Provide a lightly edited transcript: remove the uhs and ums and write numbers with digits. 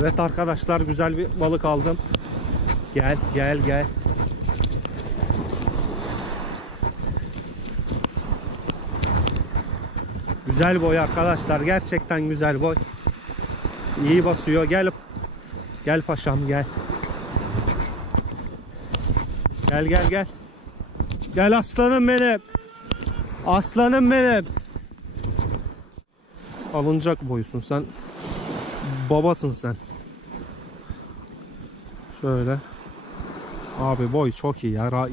Evet arkadaşlar, güzel bir balık aldım. Gel gel gel. Güzel boy arkadaşlar, gerçekten güzel boy. İyi basıyor. Gel. Gel paşam gel. Gel gel gel. Gel aslanım benim. Aslanım benim. Alınacak boyusun sen. Babasın sen. Şöyle. Abi boy çok iyi ya.